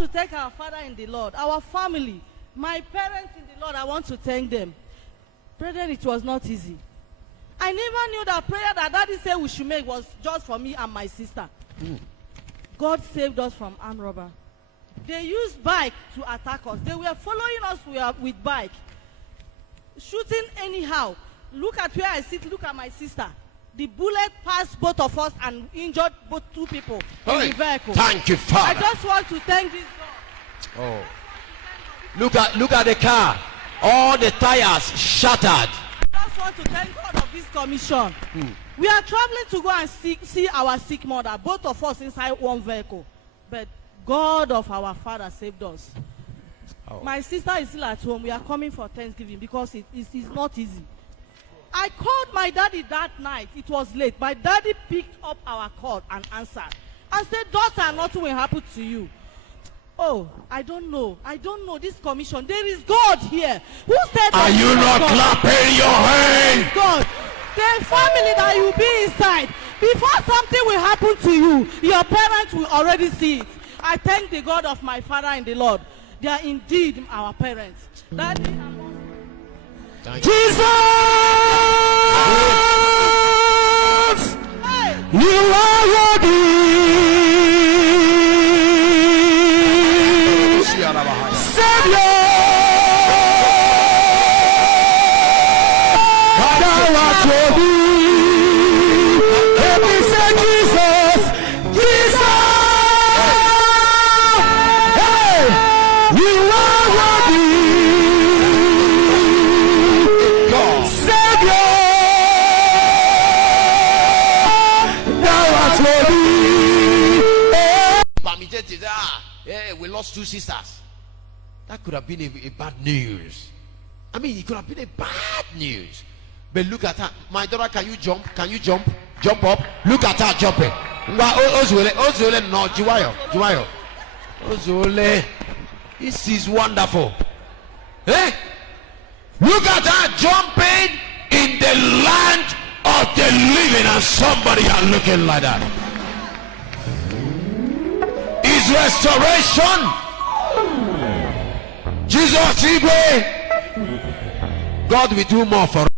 to thank our Father in the Lord, our family, my parents in the Lord. I want to thank them. Brethren, it was not easy. I never knew that prayer that Daddy said we should make was just for me and my sister. God saved us from armed robber. They used bike to attack us. They were following us with bike, shooting anyhow. Look at where I sit. Look at my sister. The bullet passed both of us and injured both two people in the vehicle. Thank you, Father. I just want to thank this God. Oh, look at the car. All the tires shattered. I just want to thank God of this commission. We are traveling to go and see our sick mother, both of us inside one vehicle. But God of our Father saved us. Oh. My sister is still at home. We are coming for Thanksgiving because it is not easy. I called my daddy that night. It was late. My daddy picked up our call and answered. I said, daughter, nothing will happen to you. Oh, I don't know. I don't know this commission. There is God here. Who said are you not God? Clapping your hands? God. The family that you be inside. Before something will happen to you, your parents will already see it. I thank the God of my Father in the Lord. They are indeed our parents. Daddy and mom. Jesus! Hey. You are worthy. Savior! Thou art worthy. Let me say Jesus! Jesus! Hey! You are worthy. We lost two sisters. That could have been a bad news. I mean, it could have been a bad news. But look at her. My daughter, can you jump? Can you jump? Jump up. Look at her jumping. Ozole, no, Jiwayo. Ozole. This is wonderful. Eh? Look at her jumping in the land of the living, and somebody are looking like that. Is restoration. Jesus, God will do more for us.